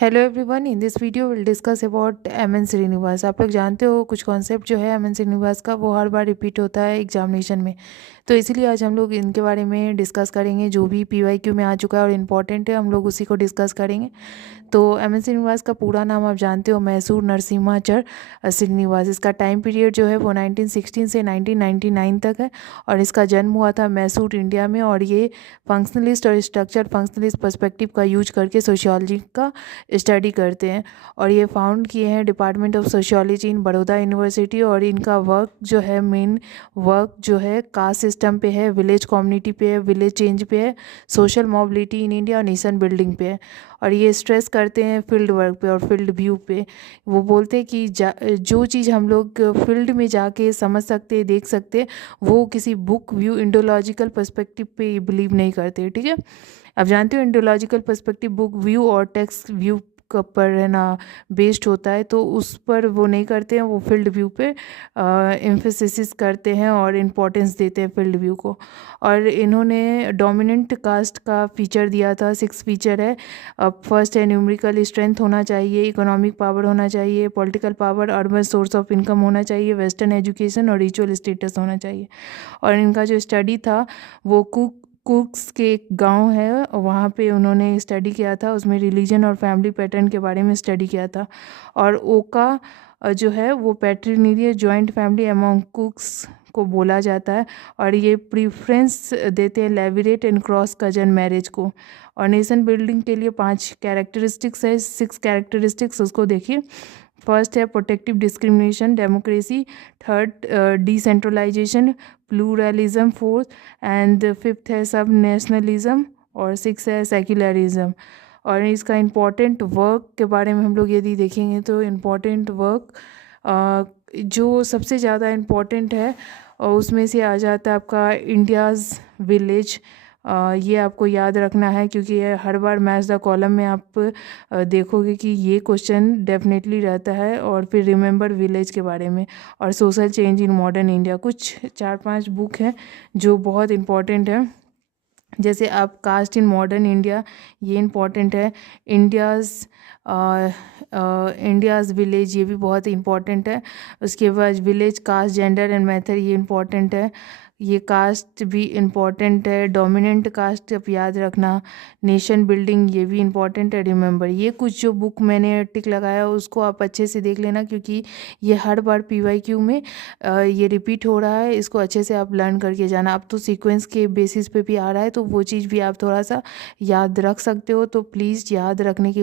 Hello everyone, in this video will discuss about M N Srinivas. आप लोग जानते हो कुछ कॉन्सेप्ट जो है एमएन श्रीनिवास का वो हर बार रिपीट होता है एग्जामिनेशन में। तो इसीलिए आज हम लोग इनके बारे में डिस्कस करेंगे। जो भी पीवाईक्यू में आ चुका है और इम्पॉर्टेंट है हम लोग उसी को डिस्कस करेंगे। तो एमएन श्रीनिवास का पूरा नाम आप जानते हो, मैसूर नरसिम्हाचर श्रीनिवास। इसका टाइम पीरियड जो है वो 1916 से 1999 तक है और इसका जन्म हुआ था मैसूर, इंडिया में। और ये फंक्शनलिस्ट और स्ट्रक्चर फंक्शनलिस्ट पर्सपेक्टिव का यूज करके सोशियोलॉजी का स्टडी करते हैं। और ये फाउंड किए हैं department of sociology in Baroda university. और इनका वर्क जो है, मेन वर्क जो है कास्ट सिस्टम पे है, विलेज कम्युनिटी पे है, विलेज चेंज पे है, सोशल मोबिलिटी इन इंडिया और नेशन बिल्डिंग पे है। और ये स्ट्रेस करते हैं फील्ड वर्क पे और फील्ड व्यू पे। वो बोलते हैं कि जो चीज़ हम लोग फील्ड में जाके समझ सकते, देख सकते, वो किसी बुक व्यू इंडोलॉजिकल पर्सपेक्टिव पे बिलीव नहीं करते। ठीक है, अब जानते हो इंडोलॉजिकल पर्सपेक्टिव बुक व्यू और टेक्स्ट व्यू पर है ना बेस्ड होता है, तो उस पर वो नहीं करते हैं। वो फील्ड व्यू पे एम्फेसिस करते हैं और इम्पोर्टेंस देते हैं फील्ड व्यू को। और इन्होंने डोमिनेंट कास्ट का फीचर दिया था, 6 फीचर है। अब फर्स्ट है न्यूमेरिकल स्ट्रेंथ होना चाहिए, इकोनॉमिक पावर होना चाहिए, political power, urban source of income होना चाहिए, वेस्टर्न एजुकेशन और रिचुअल स्टेटस होना चाहिए। और इनका जो स्टडी था वो कुक्स के एक गांव है, वहाँ पे उन्होंने स्टडी किया था। उसमें रिलीजन और फैमिली पैटर्न के बारे में स्टडी किया था। और ओका जो है वो पैट्रिलिनियल जॉइंट फैमिली अमॉन्ग कुक्स को बोला जाता है। और ये प्रीफ्रेंस देते हैं levirate and cross cousin marriage को। और नेशन बिल्डिंग के लिए 5 कैरेक्टरिस्टिक्स है, 6 कैरेक्टरिस्टिक्स, उसको देखिए। फर्स्ट है protective discrimination, democracy. Third decentralisation, pluralism, fourth and fifth है सब नेशनलिज्म और 6 है सेक्युलरिज्म। और इसका इम्पॉर्टेंट वर्क के बारे में हम लोग यदि देखेंगे तो इम्पॉर्टेंट वर्क जो सबसे ज़्यादा इम्पॉर्टेंट है और उसमें से आ जाता है आपका इंडियाज़ विलेज। ये आपको याद रखना है क्योंकि ये हर बार मैच द कॉलम में आप देखोगे कि ये क्वेश्चन डेफिनेटली रहता है। और फिर रिमेंबर विलेज के बारे में और social change in modern India, कुछ 4-5 बुक हैं जो बहुत इम्पॉर्टेंट है। जैसे आप कास्ट इन मॉडर्न इंडिया, ये इम्पॉर्टेंट है। इंडियाज़ इंडियाज़ विलेज, ये भी बहुत इम्पॉर्टेंट है। उसके बाद village caste gender and method, ये इम्पॉर्टेंट है। ये कास्ट भी इम्पॉर्टेंट है। डोमिनेंट कास्ट आप याद रखना। नेशन बिल्डिंग, ये भी इम्पॉर्टेंट है, रिमेंबर। ये कुछ जो बुक मैंने टिक लगाया उसको आप अच्छे से देख लेना क्योंकि ये हर बार पीवाईक्यू में ये रिपीट हो रहा है। इसको अच्छे से आप लर्न करके जाना। अब तो सीक्वेंस के बेसिस पे भी आ रहा है तो वो चीज़ भी आप थोड़ा सा याद रख सकते हो। तो प्लीज़ याद रखने की